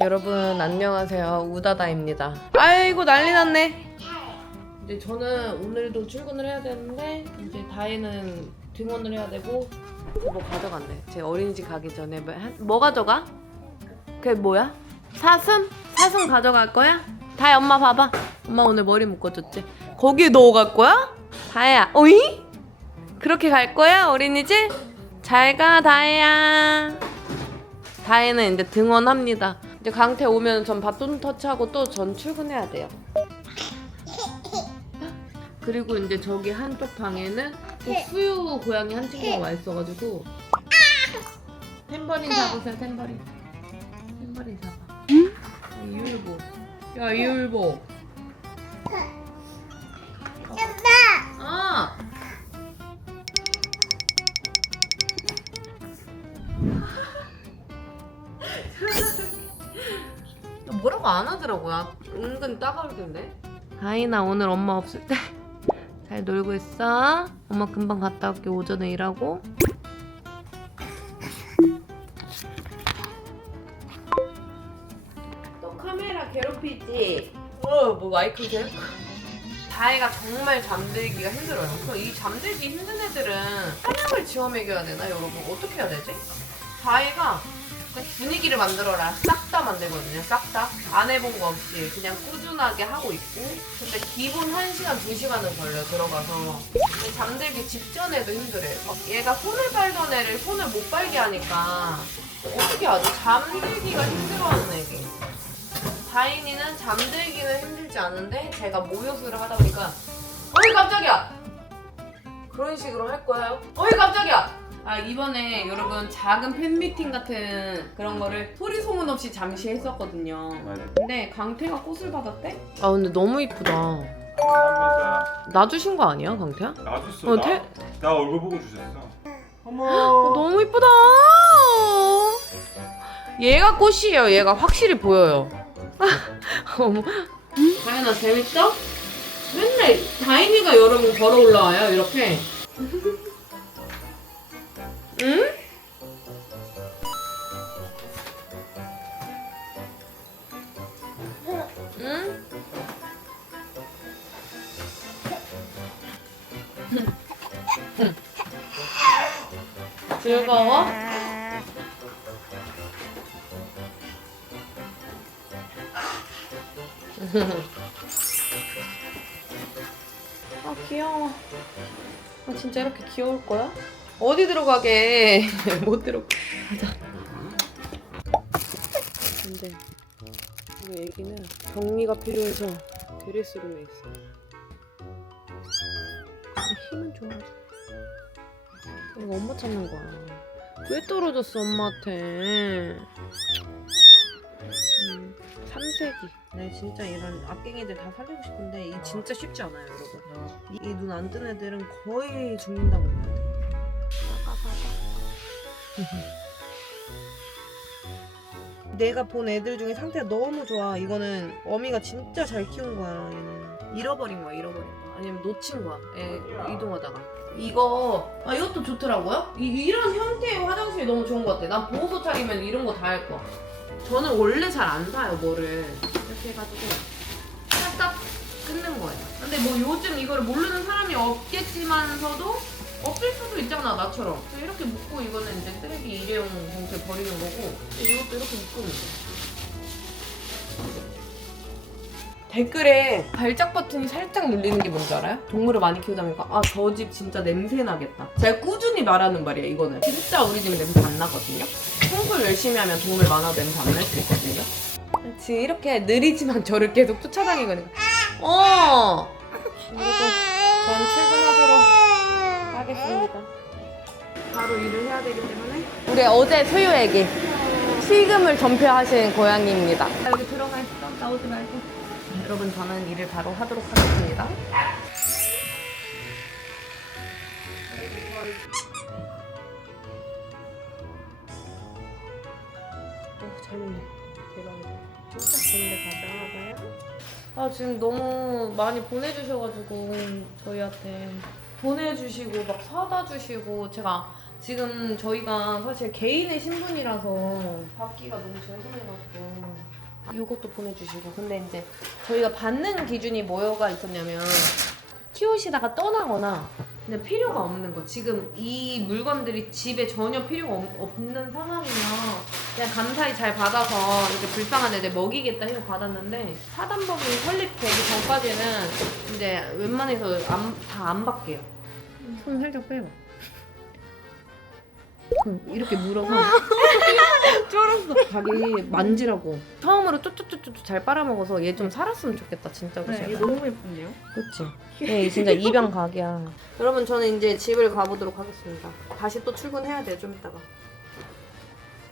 여러분 안녕하세요 우다다입니다 아이고 난리 났네 이제 저는 오늘도 출근을 해야 되는데 이제 다혜는 등원을 해야 되고 뭐 가져간대 제 어린이집 가기 전에 뭐, 한- 뭐 가져가? 그게 뭐야? 사슴? 사슴 가져갈 거야? 다혜 엄마 봐봐 엄마 오늘 머리 묶어줬지 거기에 넣어 갈 거야? 다혜야 어이? 그렇게 갈 거야 어린이집? 잘 가 다혜야 다혜는 이제 등원합니다. 이제 강태 오면 전 바톤 터치하고 또 전 출근해야 돼요. 그리고 이제 저기 한쪽 방에는 또 수유 고양이 한 친구가 와 있어가지고 템버린 잡으세요 템버린. 템버린 잡아 이율보. 야 이율보 안 하더라고요. 은근 따가울 텐데. 다이나 오늘 엄마 없을 때 잘 놀고 있어. 엄마 금방 갔다 올게 오전에 일하고. 또 카메라 괴롭히지. 어, 뭐 마이크 괴롭. 다이가 정말 잠들기가 힘들어요. 그이 잠들기 힘든 애들은 사냥을 지어 먹여야 되나 여러분? 어떻게 해야 되지? 다이가 그 분위기를 만들어라. 싹 다 만들거든요. 싹 다. 안 해본 거 없이 그냥 꾸준하게 하고 있고. 근데 기본 1시간, 2시간은 걸려 들어가서. 잠들기 직전에도 힘들어요. 막 얘가 손을 빨던 애를 손을 못 빨게 하니까 어떻게 하지? 잠들기가 힘들어하는 애기. 다인이는 잠들기는 힘들지 않은데 제가 모유수를 하다 보니까 어이 깜짝이야! 그런 식으로 할 거예요. 어이 깜짝이야! 아 이번에 여러분 작은 팬미팅 같은 그런 거를 소리 소문 없이 잠시 했었거든요. 근데 강태가 꽃을 받았대? 아 근데 너무 이쁘다. 감사합니다. 나 주신 거 아니야 강태야? 놔줬어. 어, 나, 태- 나 얼굴 보고 주셨어. 어, 어머. 너무 이쁘다. 얘가 꽃이에요. 얘가 확실히 보여요. 어머. 다현아 재밌어? 맨날 다인이가 여러분 걸어 올라와요 이렇게. 응? 응? 즐거워? 아 귀여워. 아 진짜 이렇게 귀여울 거야? 어디 들어가게? 못 들어. 가 자. 근데 우리 애기는 격리가 필요해서 드레스룸에 있어. 아, 힘은 좋아하지. 이거 엄마 찾는 거야. 왜 떨어졌어 엄마한테? 음, 삼색이. 네 진짜 이런 악갱이들 다 살리고 싶은데 이 진짜 쉽지 않아요 여러분. 이 눈 안 뜬 애들은 거의 죽는다고 봐야 돼. 봐봐 봐봐. 내가 본 애들 중에 상태가 너무 좋아. 이거는 어미가 진짜 잘 키운 거야. 얘는 잃어버린 거야, 잃어버린 거. 아니면 놓친 거야. 애 이동하다가. 이거 아 이것도 좋더라고요. 이, 이런 형태의 화장실이 너무 좋은 것 같아. 난 보호소 차리면 이런 거 다 할 거야. 저는 원래 잘 안 사요 뭐를 이렇게 해가지고 살짝 끊는 거예요. 근데 뭐 요즘 이거를 모르는 사람이 없겠지만서도 없을 수도 있잖아 나처럼. 이렇게 묶고 이거는 이제 쓰레기 일회용 봉투에 버리는 거고 이것도 이렇게 묶으면 돼. 댓글에 발작 버튼이 살짝 눌리는 게 뭔지 알아요? 동물을 많이 키우다 보니까 아 저 집 진짜 냄새 나겠다. 제가 꾸준히 말하는 말이에요 이거는. 진짜 우리 집 냄새 안 나거든요. 청소를 열심히 하면 동물 많아도 냄새 안 날 수 있거든요. 지금 이렇게 느리지만 저를 계속 쫓아다니거든요. 어. 그리고 전 출근하도록 하겠습니다. 바로 일을 해야 되기 때문에. 우리 어제 소유에게 시금을 전폐하신 고양이입니다. 여기 들어가 있어. 나오지 말고. 여러분 저는 일을 바로 하도록 하겠습니다. 어, 잘 먹네. 대박이다. 진짜 좋은데 가져와봐요. 아 지금 너무 많이 보내주셔가지고 저희한테 보내주시고 막 사다 주시고 제가 지금 저희가 사실 개인의 신분이라서 받기가 너무 죄송해가지고 요것도 보내주시고 근데 이제 저희가 받는 기준이 뭐가 있었냐면 키우시다가 떠나거나 근데 필요가 없는 거. 지금 이 물건들이 집에 전혀 필요가 없- 없는 상황이면 그냥 감사히 잘 받아서 이렇게 불쌍한 애들 먹이겠다 해서 받았는데 사단법이 설립되기 전까지는 이제 웬만해서 다안 받게요. 손 살짝 빼봐 그 이렇게 물어서 쫄았어 자기 만지라고 처음으로 쭈쭈쭈쭈 잘 빨아먹어서 얘 좀 살았으면 좋겠다 진짜로 네, 제발. 이거 너무 예쁜데요? 그치? 네, 진짜 입양 각이야. 여러분, 저는 이제 집을 가보도록 하겠습니다. 다시 또 출근해야 돼요, 좀 이따가.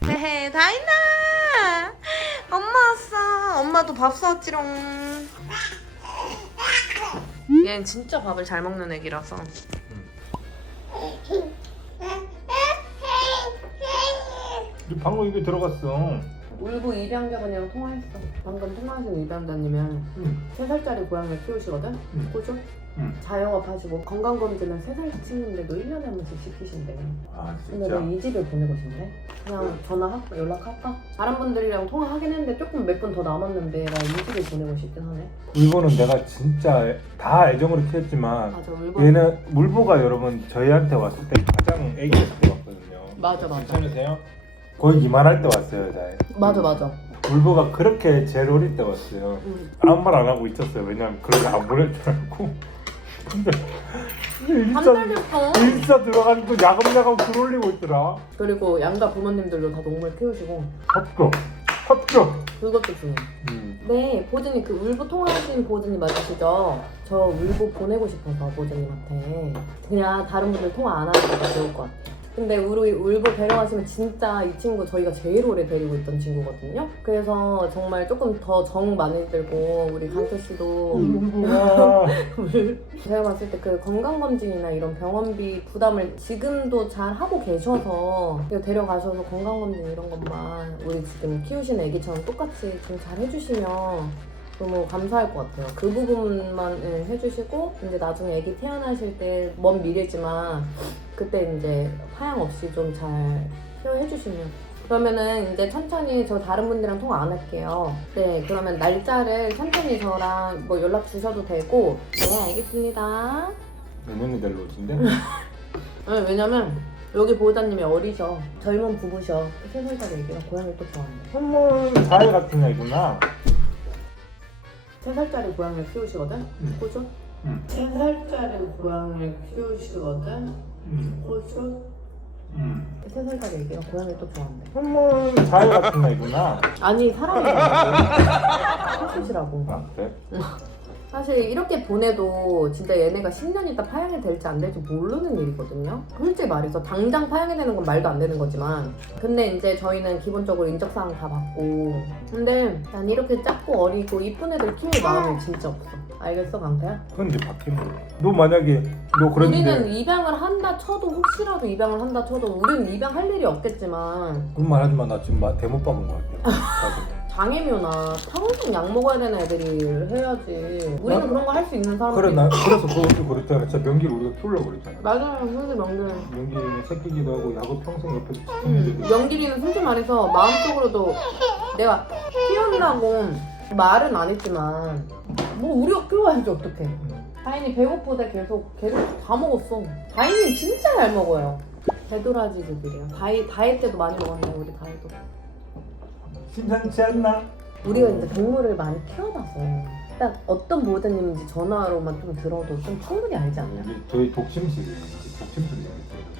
네, 다이나! 엄마 왔어. 엄마도 밥 사왔지롱. 얘는 진짜 밥을 잘 먹는 애기라서. 방금 입에 들어갔어. 울부 입양자분이랑 통화했어. 방금 통화하신 입양자님은 응. 3살짜리 고양이를 키우시거든? 응. 꼬죠? 응. 자영업 하시고 건강검진을 3살 친구인데도 1년에 한 번씩 시키신대. 아 근데 진짜. 너이 집에 보내고 싶네? 그냥 전화할까? 연락할까? 다른 분들이랑 통화하긴 했는데 조금 몇 분 더 남았는데 나 이 집에 보내고 싶긴 하네 울보는 내가 진짜 애- 다 애정으로 키웠지만 맞아 울보 얘는 물보가 여러분 저희한테 왔을 때 가장 애기였을 때 왔거든요. 맞아, 맞아. 괜찮으세요? 거의 이만할 때 왔어요, 나. 맞아 맞아 물보가 그렇게 제일 어릴 때 왔어요. 응. 아무 말 안 하고 있었어요. 왜냐면 그렇게 안 보낼 줄 알고. 근데 한 일사 달 됐어 일사 들어가지고 야금야금 글 올리고 있더라. 그리고 양가 부모님들도 다 동물 키우시고 합격, 합격. 그것도 중요해 음. 네 보드님 그 울보 통화하신 보드님 맞으시죠? 저 울보 보내고 싶어서 보드님한테 그냥 다른 분들 통화 안 하는 게 더 좋을 것 같아요 근데 우리 울보 데려가시면 진짜 이 친구 저희가 제일 오래 데리고 있던 친구거든요 그래서 정말 조금 더 정 많이 들고 우리 강태 씨도 제가 봤을 때 그 건강검진이나 이런 병원비 부담을 지금도 잘 하고 계셔서 데려가셔서 건강검진 이런 것만 우리 지금 키우시는 애기처럼 똑같이 좀 잘 해주시면 너무 감사할 것 같아요. 그 부분만 예, 해주시고 이제 나중에 애기 태어나실 때 먼 미래지만 그때 이제 파양 없이 좀잘 케어해 주시면 그러면은 이제 천천히 저 다른 분들이랑 통화 안 할게요. 네, 그러면 날짜를 천천히 저랑 뭐 연락 주셔도 되고 네, 알겠습니다. 될 로즈인데? 네, 왜냐면 여기 보호자님이 어리셔. 젊은 부부셔. 세 살짜리 애기가 고양이를 또 좋아한대. 선물 자해 같은 애구나. 세 살짜리 고양이를 키우시거든? 응. 꼬죠? 응. 세 살짜리 고양이를 키우시거든? 음. 꼬죠? 음. 세 살짜리 애기가 고양이를 또 좋아한대. 선물 자해 같은 애구나. 아니, 사람이라고. 키우시라고. 아 그래? 사실 이렇게 보내도 진짜 얘네가 10년 있다 파양이 될지 안 될지 모르는 일이거든요. 솔직히 말해서 당장 파양이 되는 건 말도 안 되는 거지만 근데 이제 저희는 기본적으로 인적사항 다 받고 근데 난 이렇게 작고 어리고 이쁜 애들 키울 마음이 진짜 없어. 알겠어 강태야? 그건 이제 바뀌는 거야. 너 만약에 너 우리는 그랬는데 입양을 한다 쳐도 혹시라도 입양을 한다 쳐도 우리는 입양할 일이 없겠지만 그런 말 하지 마. 나 지금 마- 대못 박은 거 같아. 장애묘나 평생 약 먹어야 되는 애들이 해야지. 우리는 나- 그런 거 할 수 있는 사람들. 그래 나 그래서 그것도 그랬잖아. 진짜 명기를 우리가 키우려고 그랬잖아. 맞아요, 선생님 명들. 명기는 새끼기도 하고 야구 평생 옆에서 음, 애들이 명길이는 솔직히 말해서 마음속으로도 내가 키운다고 말은 안 했지만. 뭐 우리가 키워야지 어떡해. 다인이 배고프대 계속 계속 다 먹었어. 다인이 진짜 잘 먹어요. 배도라지들이에요 다이 다이 때도 많이 먹었네 우리 다이도. 심상치 않나? 우리가 이제 동물을 많이 키워봐서 딱 어떤 모델님인지 전화로만 좀 들어도 좀 충분히 알지 않나요? 저희 독심술이 독심술이 생겼어요.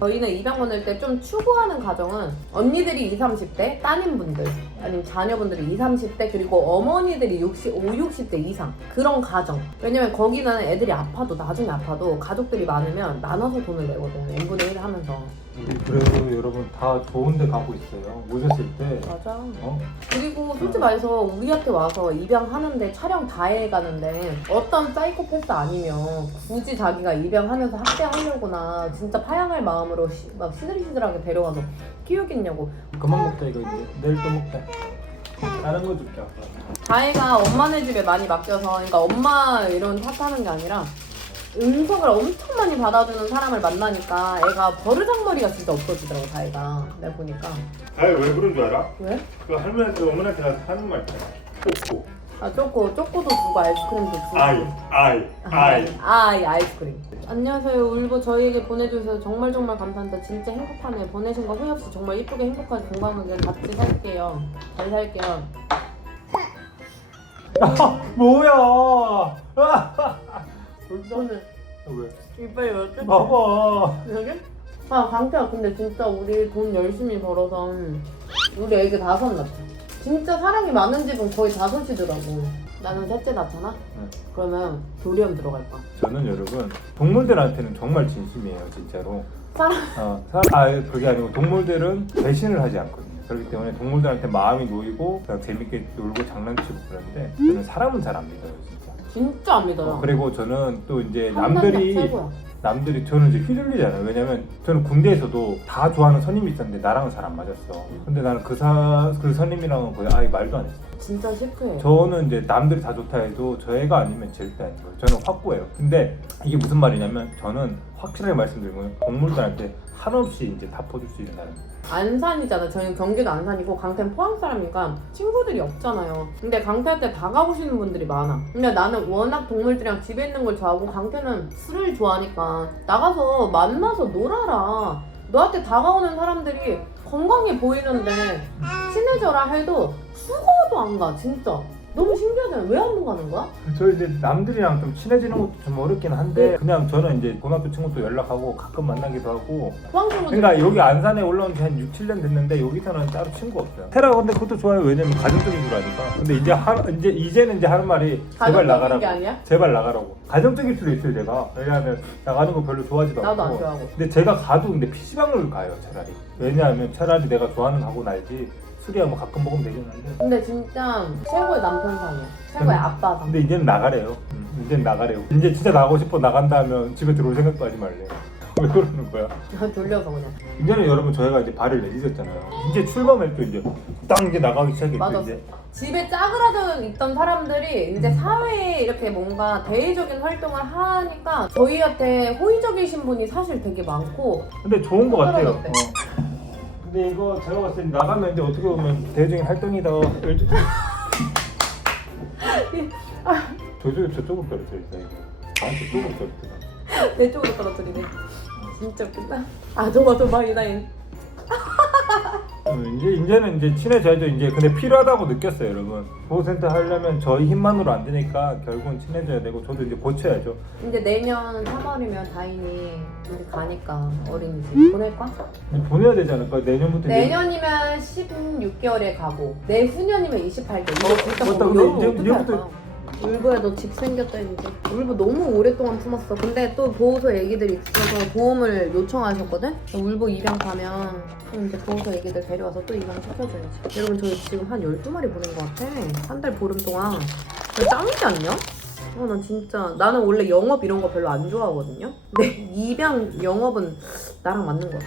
저희는 입양 보낼 때 좀 추구하는 가정은 언니들이 20, 30대, 따님분들 아니면 자녀분들이 20, 30대 그리고 어머니들이 60, 5, 60대 이상 그런 가정. 왜냐면 거기는 애들이 아파도 나중에 아파도 가족들이 많으면 나눠서 돈을 내거든요. n분의 1 하면서 우리 그래도 여러분 다 좋은 데 가고 있어요. 오셨을 때 맞아 어? 그리고 솔직히 말해서 우리한테 와서 입양하는데 촬영 다 해가는데 어떤 사이코패스 아니면 굳이 자기가 입양하면서 학대하려거나 진짜 파양할 마음으로 시, 막 시들시들하게 데려와서 키우겠냐고 그만 먹자 이거 이제 내일 또 먹자. 다른 거 줄게 아빠. 다혜가 엄마네 집에 많이 맡겨서 그러니까 엄마 이런 탓하는 게 아니라 음성을 엄청 많이 받아주는 사람을 만나니까 애가 버르장머리가 진짜 없어지더라고 다이가. 내가 보니까. 다혜 왜 그런 줄 알아? 왜? 그 할머니한테 어머니한테 하는 말 있잖아. 꼬꼬 아 쪼꼬 쪼꼬도 주고 아이스크림도 주고. 아이 아이 아이. 아이 아이스크림. 안녕하세요. 울보 저희에게 보내주셔서 정말 정말 감사합니다. 진짜 행복하네요 보내신 거 후회 없이 정말 이쁘게 행복하게 건강하게 같이 살게요. 잘 살게요. 아 뭐야 아, 오늘. 왜? 이빨이 왜 이렇게 봐봐. 여기? 아 강태야 근데 진짜 우리 돈 열심히 벌어서 우리 애기 다섯 낳자 진짜 사람이 많은 집은 거의 다섯이더라고. 나는 셋째 낳잖아? 응. 그러면 도리엄 들어갈 거야. 저는 여러분 동물들한테는 정말 진심이에요 진짜로. 사람 어, 사- 아 그게 아니고 동물들은 배신을 하지 않거든요. 그렇기 때문에 동물들한테 마음이 놓이고 그냥 재밌게 놀고 장난치고 그러는데 저는 사람은 잘 안 믿어요 진짜 진짜 안 믿어요 어, 그리고 저는 또 이제 남들이 최고야. 남들이 저는 이제 휘둘리잖아요. 왜냐면 저는 군대에서도 다 좋아하는 선임이 있었는데 나랑은 잘 안 맞았어. 근데 나는 그 사, 그 선임이랑은 거의 아예 말도 안 했어. 진짜 실크해 저는 이제 남들이 다 좋다 해도 저 애가 아니면 절대 아닌 거예요. 저는 확고해요. 근데 이게 무슨 말이냐면 저는 확실하게 말씀드리면 동물들한테 한없이 이제 다 퍼줄 수 있는 사람. 안산이잖아. 저희는 경기도 안산이고 강태는 포항 사람이니까 친구들이 없잖아요. 근데 강태한테 다가오시는 분들이 많아. 근데 나는 워낙 동물들이랑 집에 있는 걸 좋아하고 강태는 술을 좋아하니까 나가서 만나서 놀아라. 너한테 다가오는 사람들이 건강해 보이는데 친해져라 해도 수고도 안 가. 진짜. 너무 신기하잖아. 왜안 가는 거야? 저 이제 남들이랑 좀 친해지는 것도 좀 어렵긴 한데 그냥 저는 이제 고등학교 친구도 연락하고 가끔 만나기도 하고 포항. 그러니까 여기 안산에 올라온 지 한 6, 7년 됐는데 여기서는 따로 친구 없어요. 테라 근데 그것도 좋아요. 왜냐면 가정적인 줄 아니까. 근데 이제 하, 이제 이제는 이제 하는 말이 제발 나가라고. 게 아니야? 제발 나가라고. 가정적일 수도 있어요, 제가. 왜냐하면 나가는 거 별로 좋아하지도 나도 안 않고. 좋아하고. 근데 제가 가도 근데 PC방을 가요, 차라리. 왜냐하면 차라리 내가 좋아하는 거 하고 날지 술이야 뭐 가끔 먹으면 되겠는데. 근데 진짜 최고의 남편상이야. 최고의 음. 아빠상. 근데 이제는 나가래요. 음, 이제는 나가래요. 이제 진짜 나가고 싶어 나간다면 집에 들어올 생각도 하지 말래. 왜 그러는 거야? 돌려서 그냥. 이제는 여러분 저희가 이제 발을 내딛었잖아요. 이제 출범할 때 이제 딱 이제 나가기 시작했죠. 이제. 집에 짜그라져 있던 사람들이 이제 사회에 이렇게 뭔가 대외적인 활동을 하니까 저희한테 호의적이신 분이 사실 되게 많고 근데 좋은 거 같아요. 어. 근데 이거 제가 봤을 때 나가면 이제 어떻게 보면 대외적인 활동이다. 저쪽 저쪽으로 떨어져 있어 이거. 나한테 쪽으로 떨어져. 내 쪽으로 떨어뜨리네. 진짜 웃긴다. 아 저거 이나인. 어, 이제 이제는 이제 친해져야죠. 이제 근데 필요하다고 느꼈어요, 여러분. 보호센터 하려면 저희 힘만으로 안 되니까 결국은 친해져야 되고 저도 이제 고쳐야죠. 이제 내년 3월이면 다인이 우리 가니까 어린이집 보낼까? 보내야 되지 않을까? 내년부터 이제- 내년이면 16개월에 가고 내후년이면 28개월. 이거 진짜 맞다. 뭐 근데 이제- 어떻게 이제부터- 할까? 울보야 너 집 생겼다 이제 울보 너무 오랫동안 품었어. 근데 또 보호소 애기들이 있어서 보험을 요청하셨거든? 울보 입양 가면 또 이제 보호소 애기들 데려와서 또 입양 시켜줘야지. 여러분 저희 지금 한 12마리 보낸 것 같아. 한 달 보름 동안. 짱이지 않냐? 어, 나 진짜. 나는 원래 영업 이런 거 별로 안 좋아하거든요? 근데 입양 영업은 나랑 맞는 거 같아.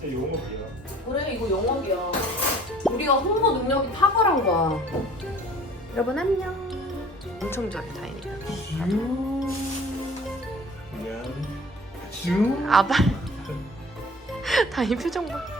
진짜 용업이야. 그래 이거 영업이야. 우리가 홍보 능력이 탁월한 거야. 여러분 안녕 엄청 좋아해 다행이다 그냥 쭉. 아발. 다이 표정 봐